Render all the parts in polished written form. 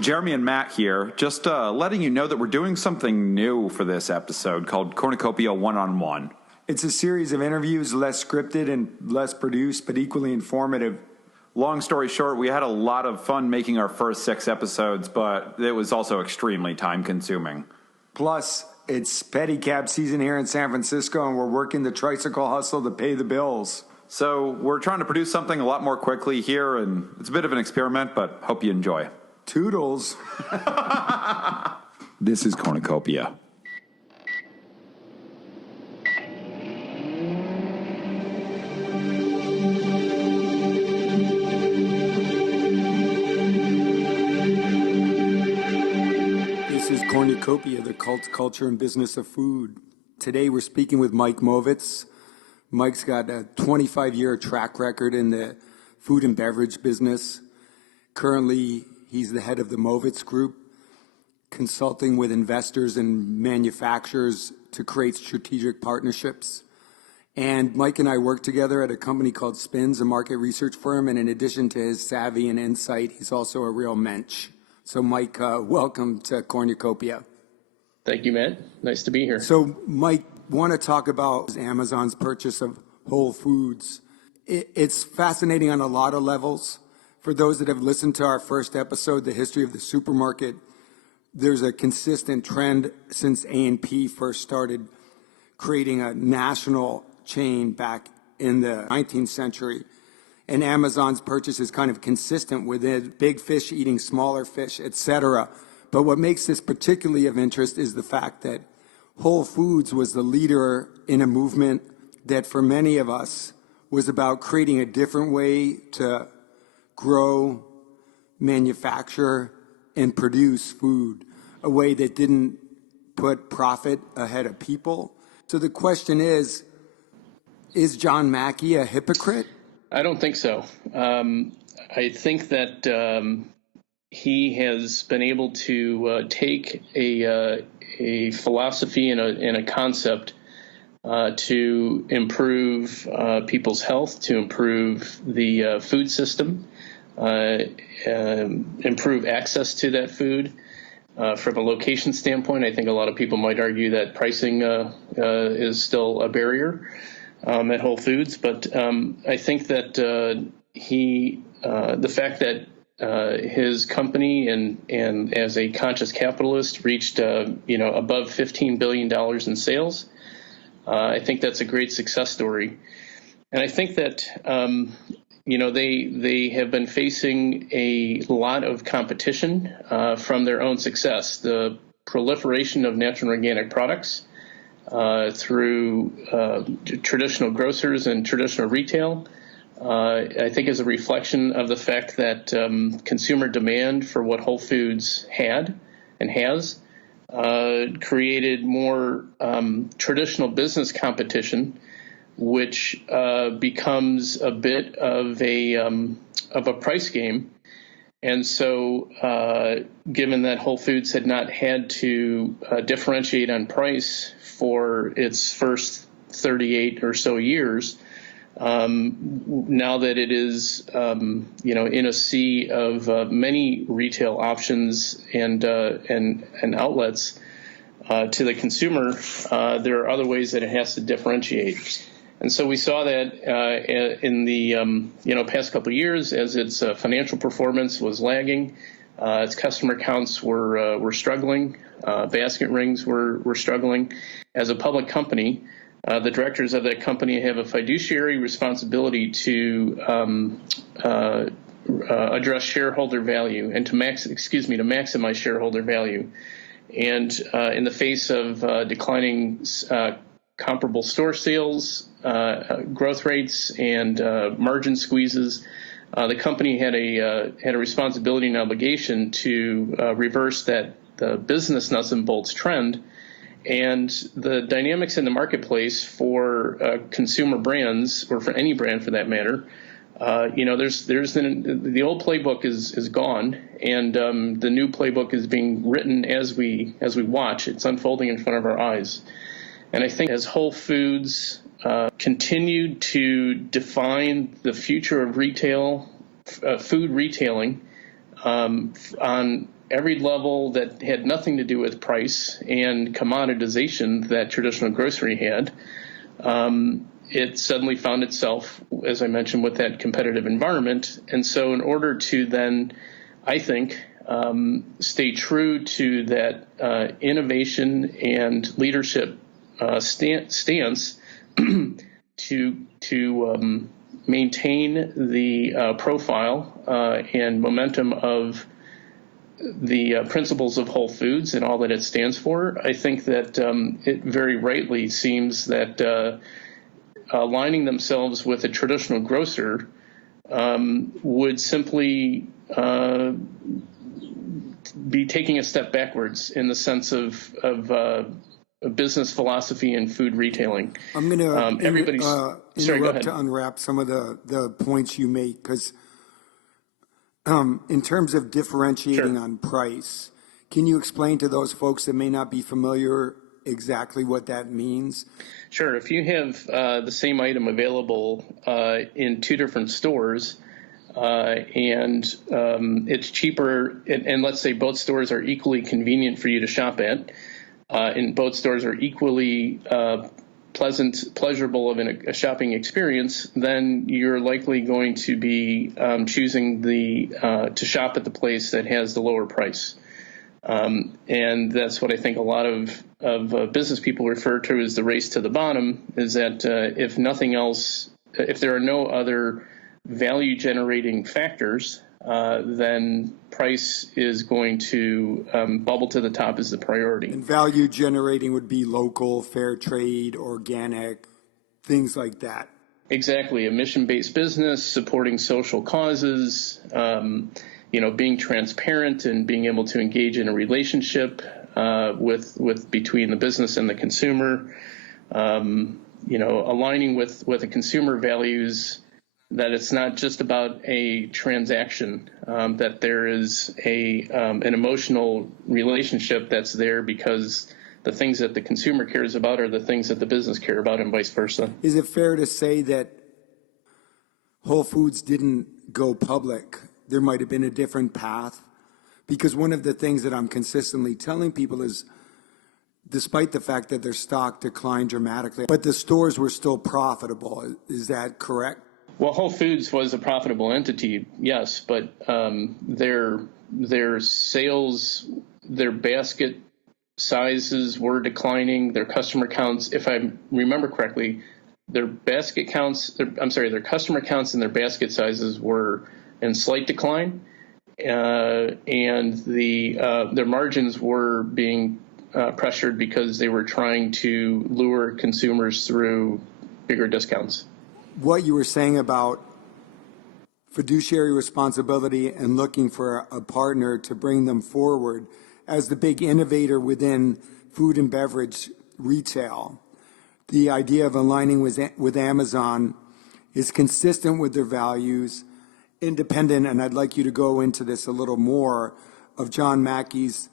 Jeremy and Matt here, just letting you know that we're doing something new for this episode called Cornucopia One-on-One. It's a series of interviews, less scripted and less produced, but equally informative. Long story short, we had a lot of fun making our first 6 episodes, but it was also extremely time-consuming. Plus, it's pedicab season here in San Francisco, and we're working the tricycle hustle to pay the bills. So we're trying to produce something a lot more quickly here, and it's a bit of an experiment, but hope you enjoy. Toodles. This is Cornucopia. This is Cornucopia, the cult, culture, and business of food. Today we're speaking with Mike Movtiz. Mike's got a 25-year track record in the food and beverage business. Currently, he's the head of the Movtiz Group, consulting with investors and manufacturers to create strategic partnerships. And Mike and I work together at a company called Spins, a market research firm, and in addition to his savvy and insight, he's also a real mensch. So Mike, welcome to Cornucopia. Thank you, Matt. Nice to be here. So Mike, want to talk about Amazon's purchase of Whole Foods. It's fascinating on a lot of levels. For those that have listened to our first episode, The History of the Supermarket, there's a consistent trend since A&P first started creating a national chain back in the 19th century. And Amazon's purchase is kind of consistent with it, big fish eating smaller fish, etc. But what makes this particularly of interest is the fact that Whole Foods was the leader in a movement that for many of us was about creating a different way to grow, manufacture, and produce food, a way that didn't put profit ahead of people. So the question is John Mackey a hypocrite? I don't think so. I think that he has been able to take a philosophy and a concept to improve people's health, to improve the food system, improve access to that food. From a location standpoint, I think a lot of people might argue that pricing is still a barrier at Whole Foods, but I think that the fact that his company and as a conscious capitalist reached above $15 billion in sales, I think that's a great success story. And I think that they have been facing a lot of competition from their own success. The proliferation of natural and organic products through traditional grocers and traditional retail, I think is a reflection of the fact that consumer demand for what Whole Foods had and has created more traditional business competition, which becomes a bit of a price game. And so given that Whole Foods had not had to differentiate on price for its first 38 or so years, now that it is, in a sea of many retail options and outlets to the consumer, there are other ways that it has to differentiate. And so we saw that in the past couple of years as its financial performance was lagging, its customer counts were struggling, basket rings were struggling. As a public company, the directors of that company have a fiduciary responsibility to address shareholder value and to maximize shareholder value. And in the face of declining comparable store sales, growth rates, and margin squeezes, the company had a responsibility and obligation to reverse the business nuts and bolts trend. And the dynamics in the marketplace for consumer brands, or for any brand for that matter, the old playbook is gone, and the new playbook is being written as we watch. It's unfolding in front of our eyes. And I think as Whole Foods continued to define the future of retail, food retailing, on every level that had nothing to do with price and commoditization that traditional grocery had. It suddenly found itself, as I mentioned, with that competitive environment. And so in order to then, I think, stay true to that innovation and leadership stance to maintain the profile and momentum of the principles of Whole Foods and all that it stands for, I think that it very rightly seems that aligning themselves with a traditional grocer would simply be taking a step backwards in the sense of business philosophy and food retailing. I'm going to interrupt to unwrap some of the points you make, because in terms of differentiating on price, can you explain to those folks that may not be familiar exactly what that means? Sure. If you have the same item available in two different stores, and it's cheaper, and let's say both stores are equally convenient for you to shop at, and both stores are equally pleasurable of a shopping experience, then you're likely going to be choosing to shop at the place that has the lower price. And that's what I think a lot of business people refer to as the race to the bottom, is that if nothing else, if there are no other value generating factors, then price is going to bubble to the top as the priority. And value generating would be local, fair trade, organic, things like that. Exactly. A mission-based business, supporting social causes, being transparent and being able to engage in a relationship with between the business and the consumer, aligning with the consumer values, that it's not just about a transaction, that there is an emotional relationship that's there because the things that the consumer cares about are the things that the business care about, and vice versa. Is it fair to say that Whole Foods didn't go public? There might have been a different path? Because one of the things that I'm consistently telling people is, despite the fact that their stock declined dramatically, but the stores were still profitable. Is that correct? Well, Whole Foods was a profitable entity, yes, but their sales, their basket sizes were declining. Their customer counts, if I remember correctly, their customer counts and their basket sizes were in slight decline, and their margins were being pressured because they were trying to lure consumers through bigger discounts. What you were saying about fiduciary responsibility and looking for a partner to bring them forward as the big innovator within food and beverage retail, the idea of aligning with Amazon is consistent with their values, independent, and I'd like you to go into this a little more, of John Mackey's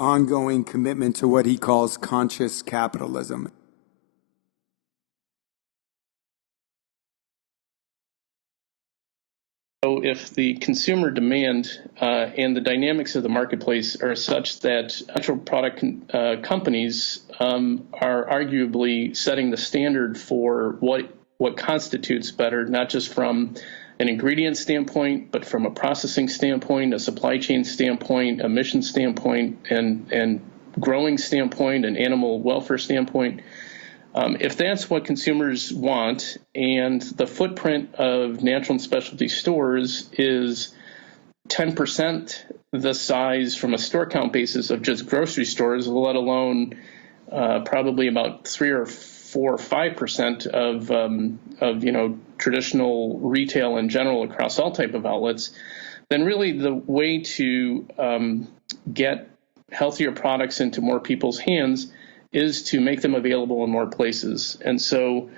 ongoing commitment to what he calls conscious capitalism. So if the consumer demand and the dynamics of the marketplace are such that natural product companies are arguably setting the standard for what constitutes better, not just from an ingredient standpoint, but from a processing standpoint, a supply chain standpoint, a mission standpoint, and growing standpoint, and animal welfare standpoint. If that's what consumers want, and the footprint of natural and specialty stores is 10% the size from a store count basis of just grocery stores, let alone probably about 3 or 4 or 5% of traditional retail in general across all type of outlets, then really the way to get healthier products into more people's hands is to make them available in more places. And so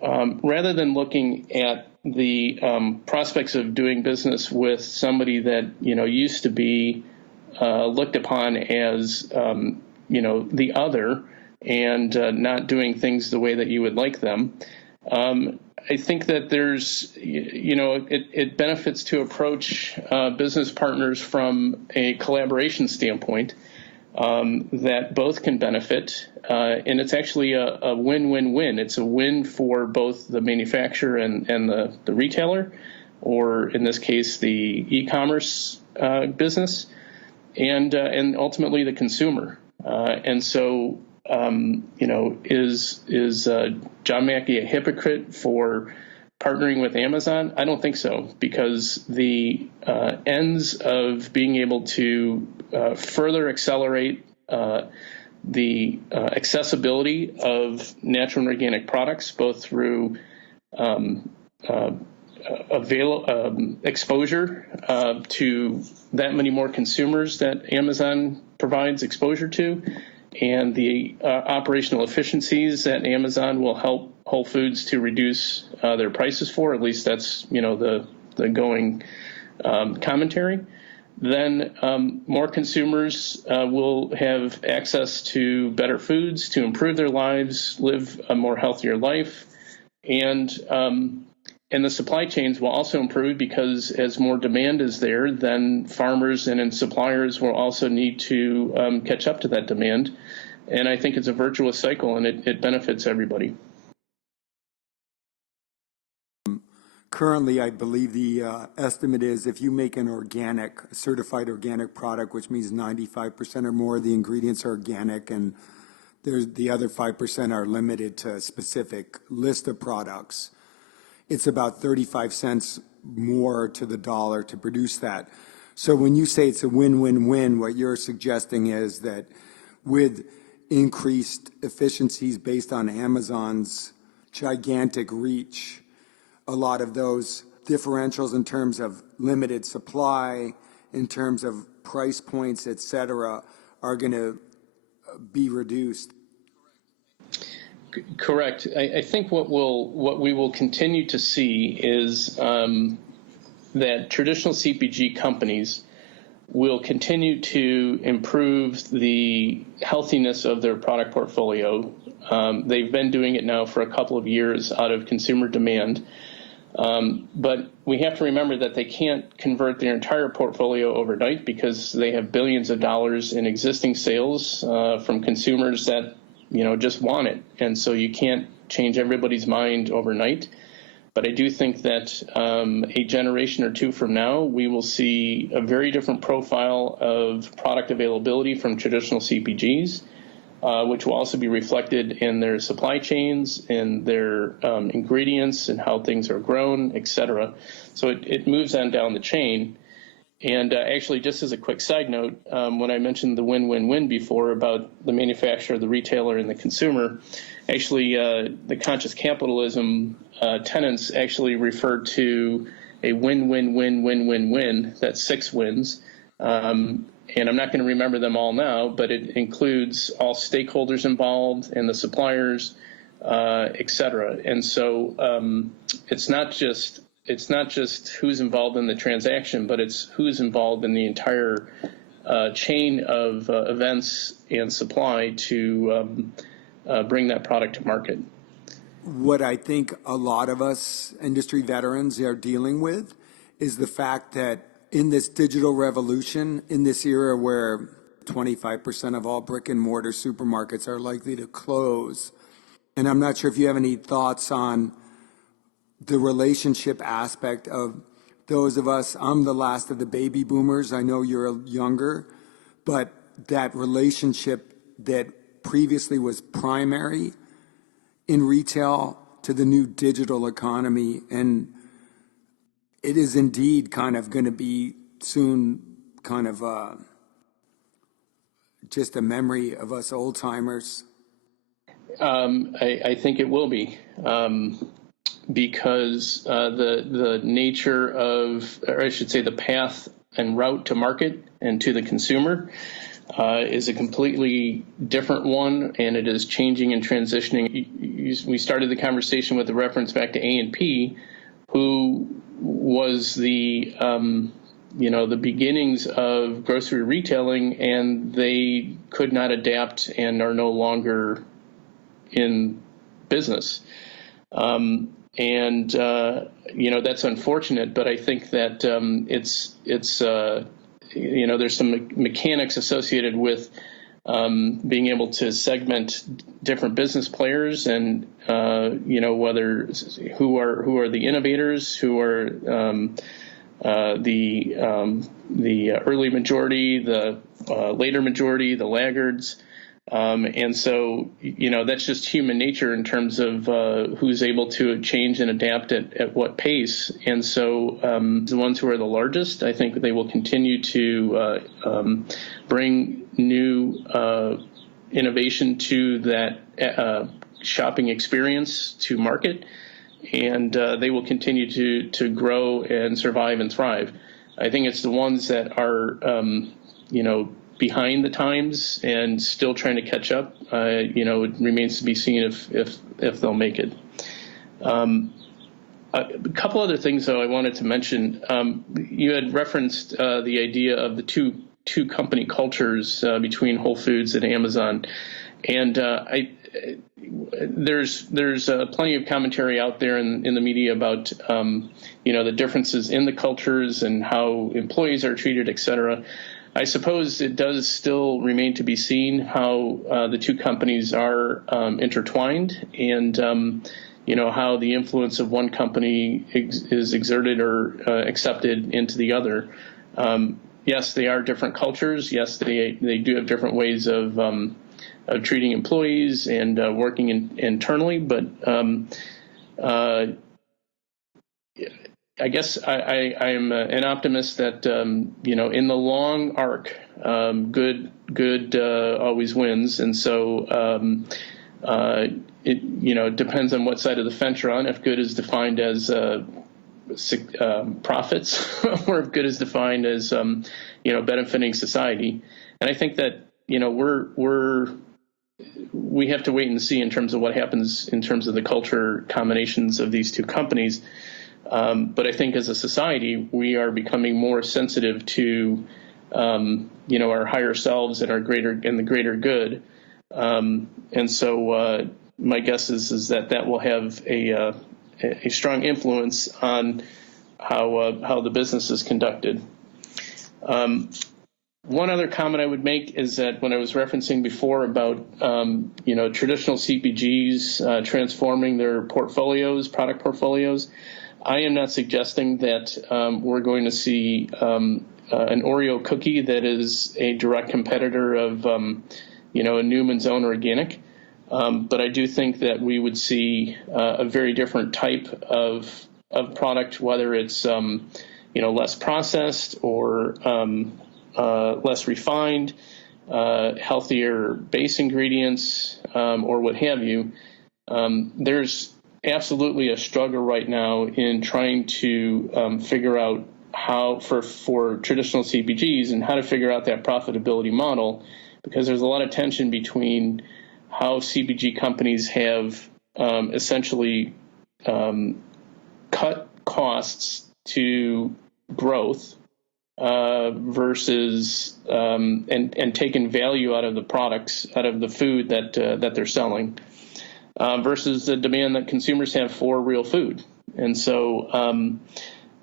rather than looking at the prospects of doing business with somebody that, used to be looked upon as, the other and not doing things the way that you would like them, I think that there's, it benefits to approach business partners from a collaboration standpoint that both can benefit. And it's actually a win-win-win. It's a win for both the manufacturer and the retailer, or in this case, the e-commerce business, and ultimately the consumer. And so, is John Mackey a hypocrite for partnering with Amazon? I don't think so, because the ends of being able to further accelerate the accessibility of natural and organic products, both through exposure to that many more consumers that Amazon provides exposure to, and the operational efficiencies that Amazon will help Whole Foods to reduce their prices for. At least that's the going commentary. Then more consumers will have access to better foods to improve their lives, live a more healthier life, and the supply chains will also improve, because as more demand is there, then farmers and suppliers will also need to catch up to that demand. And I think it's a virtuous cycle, and it benefits everybody. Currently, I believe the estimate is if you make an certified organic product, which means 95% or more of the ingredients are organic, and the other 5% are limited to a specific list of products, it's about 35 cents more to the dollar to produce that. So when you say it's a win-win-win, what you're suggesting is that with increased efficiencies based on Amazon's gigantic reach, a lot of those differentials in terms of limited supply, in terms of price points, et cetera, are going to be reduced. Correct. I think what we will continue to see is that traditional CPG companies will continue to improve the healthiness of their product portfolio. They've been doing it now for a couple of years out of consumer demand. But we have to remember that they can't convert their entire portfolio overnight, because they have billions of dollars in existing sales from consumers that just want it. And so you can't change everybody's mind overnight. But I do think that a generation or two from now, we will see a very different profile of product availability from traditional CPGs, which will also be reflected in their supply chains, in their ingredients, and how things are grown, et cetera. So it moves on down the chain. And actually, just as a quick side note, when I mentioned the win-win-win before about the manufacturer, the retailer, and the consumer, actually the conscious capitalism tenants actually refer to a win-win-win-win-win-win. That's 6 wins. And I'm not going to remember them all now, but it includes all stakeholders involved and the suppliers, et cetera. And so it's not just who's involved in the transaction, but it's who's involved in the entire chain of events and supply to bring that product to market. What I think a lot of us industry veterans are dealing with is the fact that in this digital revolution, in this era where 25% of all brick and mortar supermarkets are likely to close, and I'm not sure if you have any thoughts on the relationship aspect of those of us. I'm the last of the baby boomers. I know you're younger, but that relationship that previously was primary in retail to the new digital economy, and it is indeed kind of going to be soon kind of just a memory of us old timers. I think it will be. Because the nature of, or I should say, the path and route to market and to the consumer is a completely different one, and it is changing and transitioning. We started the conversation with a reference back to A&P, who was the beginnings of grocery retailing, and they could not adapt and are no longer in business. And that's unfortunate. But I think that there's some mechanics associated with being able to segment different business players, and whether who are the innovators, who are the early majority, the later majority, the laggards. And so, that's just human nature in terms of who's able to change and adapt at what pace. And so the ones who are the largest, I think they will continue to bring new innovation to that shopping experience to market. And they will continue to grow and survive and thrive. I think it's the ones that are, behind the times and still trying to catch up. It remains to be seen if they'll make it. A couple other things, though, I wanted to mention. You had referenced the idea of the two company cultures between Whole Foods and Amazon, and there's plenty of commentary out there in the media about the differences in the cultures and how employees are treated, et cetera. I suppose it does still remain to be seen how the two companies are intertwined, and how the influence of one company is exerted or accepted into the other. Yes, they are different cultures. Yes, they do have different ways of treating employees and working internally, but I guess I am an optimist that in the long arc, good always wins, and so it depends on what side of the fence you're on. If good is defined as profits, or if good is defined as benefiting society, and I think that we have to wait and see in terms of what happens in terms of the culture combinations of these two companies. But I think as a society, we are becoming more sensitive to, our higher selves and the greater good. And so my guess is that will have a strong influence on how the business is conducted. One other comment I would make is that when I was referencing before about, traditional CPGs transforming their product portfolios, I am not suggesting that we're going to see an Oreo cookie that is a direct competitor of, a Newman's Own Organic. But I do think that we would see a very different type of product, whether it's, less processed or less refined, healthier base ingredients, or what have you. There's absolutely a struggle right now in trying to figure out how for traditional CPGs and how to figure out that profitability model, because there's a lot of tension between how CPG companies have essentially cut costs to growth versus and taken value out of the products, out of the food that they're selling. Versus the demand that consumers have for real food. And so,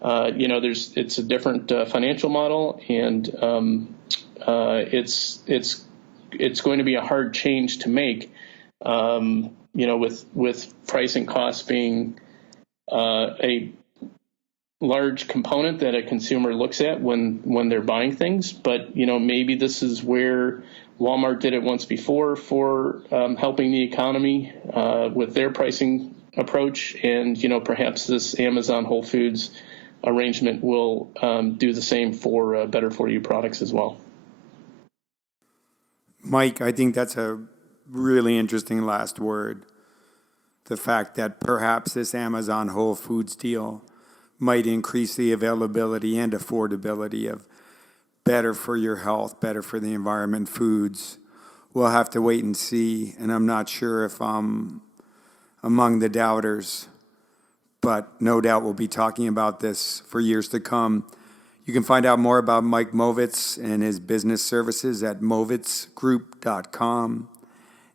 it's a different financial model, and it's going to be a hard change to make, with pricing costs being a large component that a consumer looks at when they're buying things. But, maybe this is where Walmart did it once before for helping the economy with their pricing approach, and perhaps this Amazon Whole Foods arrangement will do the same for better for you products as well. Mike, I think that's a really interesting last word. The fact that perhaps this Amazon Whole Foods deal might increase the availability and affordability of better for your health, better for the environment foods. We'll have to wait and see, and I'm not sure if I'm among the doubters, but no doubt we'll be talking about this for years to come. You can find out more about Mike Movtiz and his business services at movitz.com,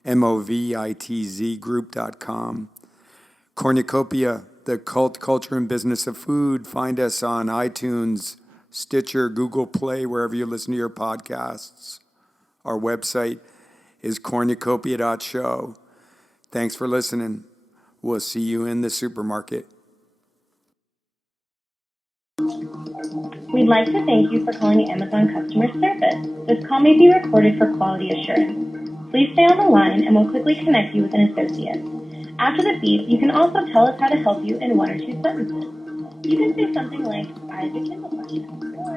MOVITZ group.com. Cornucopia, the cult, culture, and business of food. Find us on iTunes, Stitcher, Google Play, wherever you listen to your podcasts. Our website is cornucopia.show. Thanks for listening. We'll see you in the supermarket. We'd like to thank you for calling Amazon customer service. This call may be recorded for quality assurance. Please stay on the line and we'll quickly connect you with an associate. After the beep, you can also tell us how to help you in 1 or 2 sentences. You can say something like, I have a Kindle question, or